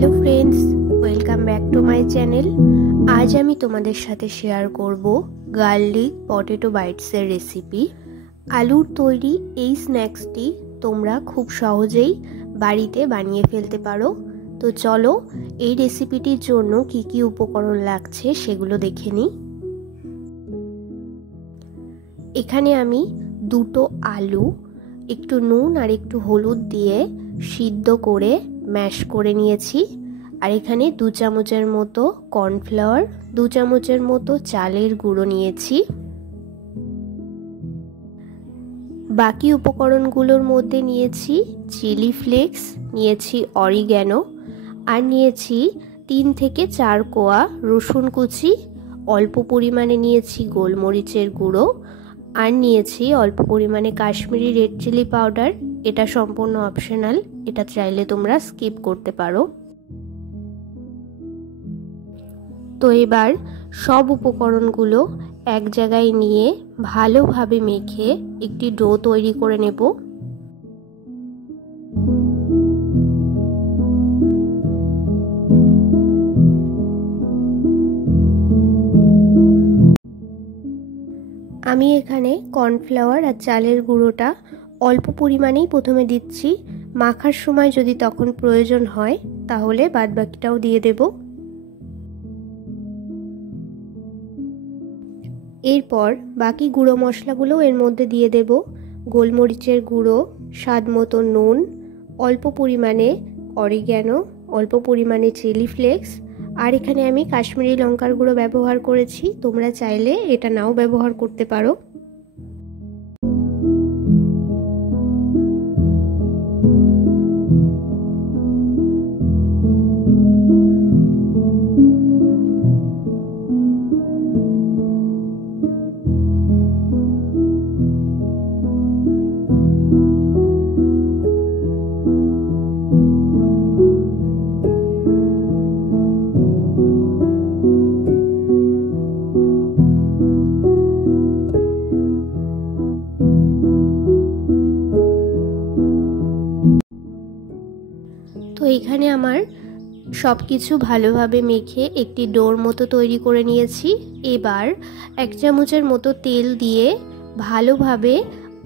Hello friends, welcome back to my channel. আজ আমি তোমাদের সাথে শেয়ার করব গার্লিক পটেটো বাইটসের রেসিপি। আলুর তৈরি এই স্ন্যাক্সটি তোমরা খুব সহজেই বাড়িতে বানিয়ে ফেলতে পারো। তো চলো এই রেসিপিটির জন্য কি কি উপকরণ লাগছে সেগুলো দেখে নিই। এখানে আমি দুটো আলু একটু নুন আর একটু হলুদ দিয়ে সিদ্ধ করে ম্যাশ করে নিয়েছি। আর এখানে 2 চামচের মতো কর্নফ্লাওয়ার, 2 চামচের মতো চালের গুঁড়ো নিয়েছি। বাকি উপকরণগুলোর মধ্যে নিয়েছি চিলি ফ্লেক্স, নিয়েছি অরিগ্যানো, আর নিয়েছি 3 থেকে 4 কোয়া রসুন কুচি, অল্প পরিমাণে নিয়েছি গোলমরিচের গুঁড়ো, আর নিয়েছি অল্প পরিমাণে কাশ্মীরি রেড চিলি পাউডার। এটা সম্পূর্ণ অপশনাল, এটা চাইলে তোমরা স্কিপ করতে পারো। তো এবার সব উপকরণগুলো এক জায়গায় নিয়ে ভালোভাবে মেখে একটি ডো তৈরি করে নেব। আমি এখানে কর্নফ্লাওয়ার আর চালের গুঁড়োটা অল্প পরিমাণেই প্রথমে দিচ্ছি। মাখার সময় যদি তখন প্রয়োজন হয় তাহলে বাদবাকিটাও দিয়ে দেব। এরপর বাকি গুঁড়ো মশলাগুলো এর মধ্যে দিয়ে দেব। গোলমরিচের গুঁড়ো, স্বাদ মতো নুন, অল্প পরিমাণে অরিগ্যানো, অল্প পরিমাণে চিলি ফ্লেক্স, আর এখানে আমি কাশ্মীরি লঙ্কার গুঁড়ো ব্যবহার করেছি। তোমরা চাইলে এটা নাও ব্যবহার করতে পারো। তো এখানে আমার সব কিছু ভালোভাবে মেখে একটি ডোর মতো তৈরি করে নিয়েছি। এবার 1 চামচের মতো তেল দিয়ে ভালোভাবে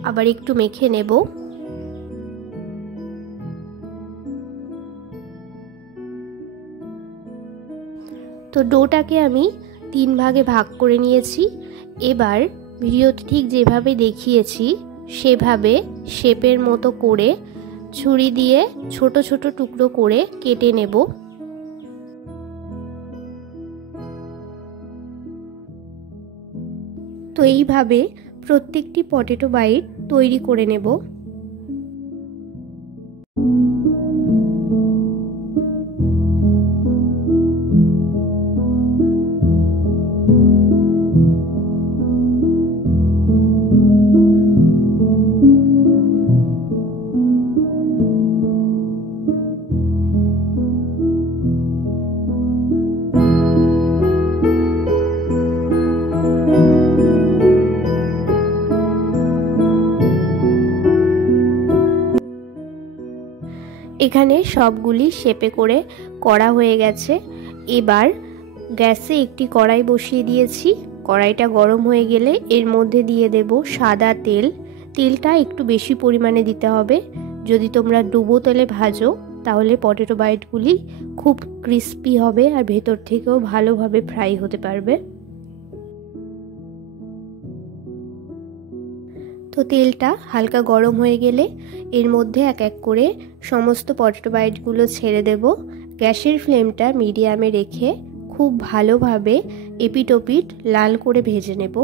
আবার একটু মেখে নেব। তো ডোটাকে আমি 3 ভাগে ভাগ করে নিয়েছি। এবার ভিডিওতে ঠিক যেভাবে দেখিয়েছি সেভাবে শেপের মতো করে ছুরি দিয়ে ছোট ছোট টুকরো করে কেটে নেব। তো এইভাবে প্রত্যেকটি পটেটো বাইট তৈরি করে নেব। এখানে সবগুলি শেপে করে করা হয়ে গেছে। এবার গ্যাসে একটি কড়াই বসিয়ে দিয়েছি। কড়াইটা গরম হয়ে গেলে এর মধ্যে দিয়ে দেব সাদা তেল। তেলটা একটু বেশি পরিমাণে দিতে হবে। যদি তোমরা ডুবো তেলে ভাজো তাহলে পটেটো বাইটগুলি খুব ক্রিস্পি হবে আর ভেতর থেকেও ভালোভাবে ফ্রাই হতে পারবে। তো তেলটা হালকা গরম হয়ে গেলে এর মধ্যে এক এক করে সমস্ত পটেটো বাইটগুলো ছেড়ে দেব। গ্যাসের ফ্লেমটা মিডিয়ামে রেখে খুব ভালোভাবে এপিট ওপিট লাল করে ভেজে নেব।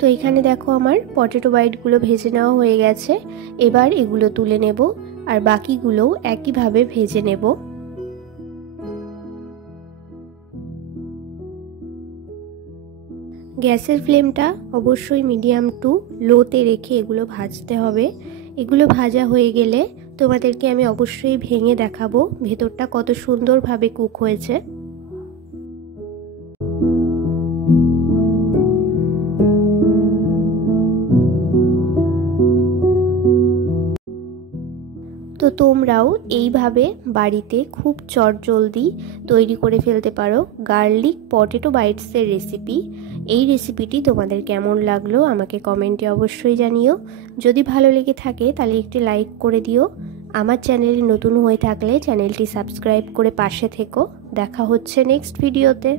তো এখানে দেখো আমার পটেটো বাইটগুলো ভেজে নেওয়া হয়ে গেছে। এবার এগুলো তুলে নেব আর বাকিগুলোও একইভাবে ভেজে নেব। গ্যাসের ফ্লেমটা অবশ্যই মিডিয়াম টু লোতে রেখে এগুলো ভাজতে হবে। এগুলো ভাজা হয়ে গেলে তোমাদেরকে আমি অবশ্যই ভেঙে দেখাবো ভেতরটা কত সুন্দরভাবে কুক হয়েছে। তো তোমরাও এইভাবে বাড়িতে খুব চটজলদি তৈরি করে ফেলতে পারো গার্লিক পটেটো বাইটসের রেসিপি। এই রেসিপিটি তোমাদের কেমন লাগলো আমাকে কমেন্টে অবশ্যই জানিও। যদি ভালো লেগে থাকে তাহলে একটি লাইক করে দিও। আমার চ্যানেলে নতুন হয়ে থাকলে চ্যানেলটি সাবস্ক্রাইব করে পাশে থেকো। দেখা হচ্ছে নেক্সট ভিডিওতে।